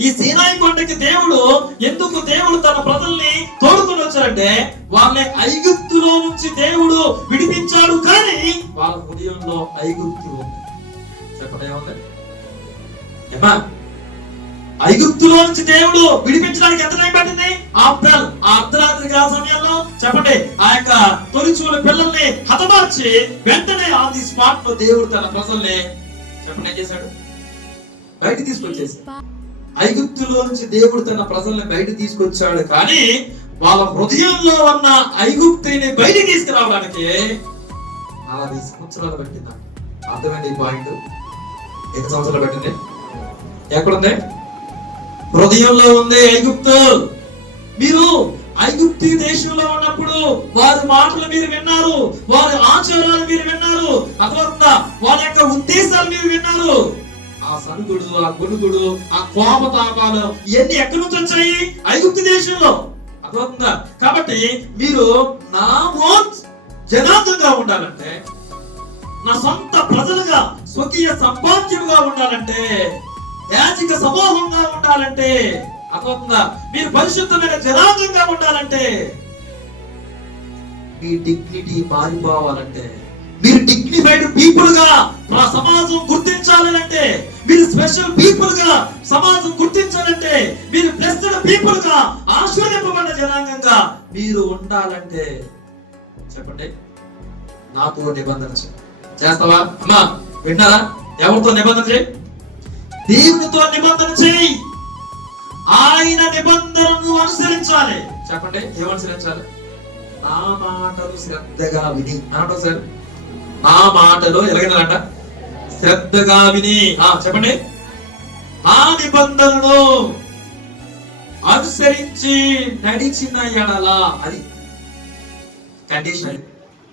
ఈ సీనాయి కొండకి దేవుడు ఎందుకు దేవుడు తన ప్రజల్ని తోడుకుని వచ్చారంటే వాళ్ళని ఐగుప్తులో నుంచి దేవుడు విడిపించాడు కానీ వాళ్ళ హృదయంలో ఐగుప్తు ఉంది. ఏమా? ఐగుప్తులో నుంచి దేవుడు విడిపించడానికి ఎంత టైం పట్టింది? ఆఫ్టర్ ఆ అర్ధరాత్రి కాల సమయంలో చెప్పండి ఆ యొక్క తొలిచూల పిల్లల్ని హతమార్చి వెంటనే ఆన్ ది స్పాట్లో దేవుడు తన ప్రజల్ని చెప్పండి ఏం చేశాడు? బయట తీసుకొచ్చేసి ఐగుప్తులో నుంచి దేవుడు తన ప్రజల్ని బయట తీసుకొచ్చాడు. కానీ వాళ్ళ హృదయంలో ఉన్న ఐగుప్తిని బయట తీసుకురావడానికి నలభై సంవత్సరాలు పట్టింది? అర్థమైంది ఈ పాయింట్ ఎన్ని సంవత్సరాలు పట్టింది? ఎక్కడుంది? హృదయంలో ఉంది ఐగుప్తు. మీరు ఐగుప్తి దేశంలో ఉన్నప్పుడు వారి మాటలు మీరు విన్నారు వారి ఆచారాలు మీరు విన్నారు అర్థమవుతుందా? వాళ్ళ యొక్క ఉద్దేశాలు మీరు విన్నారు. ఆ సనుగుడు ఆ గొడుగుడు ఆ కోపతాపాలు ఇవన్నీ ఎక్కడి నుంచి వచ్చాయి? ఐగుప్తి దేశంలో. అర్థమవుతుందా? కాబట్టి మీరు నా మోత్ జనాంగంగా ఉండాలంటే నా సొంత ప్రజలుగా స్వకీయ సంపాద్యముగా ఉండాలంటే యాజిక సమూహంగా ఉండాలంటే అర్థమవుతుందా? మీరు పరిశుద్ధమైన జనాంగంగా ఉండాలంటే మీ డిగ్నిటీ మారిపోవాలంటే మీరు డిగ్నిటీ పీపుల్గా మా సమాజం గుర్తించాలంటే మీరు స్పెషల్ పీపుల్గా సమాజం గుర్తించాలంటే మీరు బ్లెస్డ్ పీపుల్గా ఆశీర్వదింపబడిన జనాంగంగా మీరు ఉండాలంటే చెప్పండి. నాతో నిబంధన చేస్తావా? అమ్మా విన్నారా? ఎవరితో నిబంధన చేయి దేవునితో నిబంధన చేయి ఆయన నిబంధనను అనుసరించాలి. చెప్పండి ఏమనుసరించాలి? నా మాటలు శ్రద్ధగా విని. అనటం సార్ ఆ మాటలో ఎలాగనాలంట శ్రద్ధగా విని. ఆ చెప్పండి. ఆ నిబంధనను అనుసరించి నడిచిన ఎడల అది కండిషన్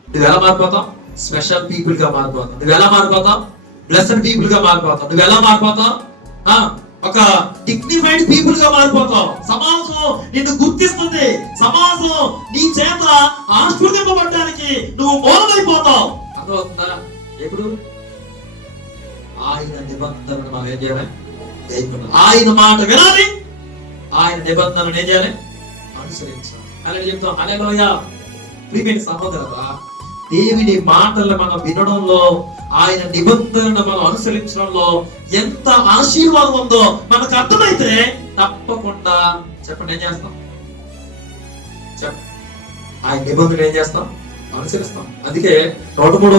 నువ్వు ఎలా మారిపోతాం స్పెషల్ పీపుల్గా మారిపోతాం నువ్వు ఎలా మారిపోతాం బ్లెస్డ్ పీపుల్గా మారిపోతావు. నువ్వు ఎలా మారిపోతాం ఆ, ఒక డిగ్నిఫైడ్ పీపుల్గా మారిపోతావు. సమాజం నిన్ను గుర్తిస్తుంది. సమాజం నీ చేత ఆశీర్వదింపబడడానికి నువ్వు మూలమైపోతావు. అర్థమవుతుందా? ఎప్పుడు? ఆయన నిబంధనను మనం ఏం చేయాలి? ఆయన మాట వినాలి. ఆయన నిబంధనను ఏం చేయాలి? అనుసరించాలి. అలాగే చెప్తాం అలెలోయ ప్రియమైన సహోదరులా దేవుని మాటలను మనం వినడంలో ఆయన నిబంధనను మనం అనుసరించడంలో ఎంత ఆశీర్వాదం ఉందో మనకు అర్థమైతే తప్పకుండా చెప్పండి ఏం చేస్తాం? చెప్ప ఆయన నిబంధనలు ఏం చేస్తాం? అనుసరిస్తాం. అందుకే నూట మూడు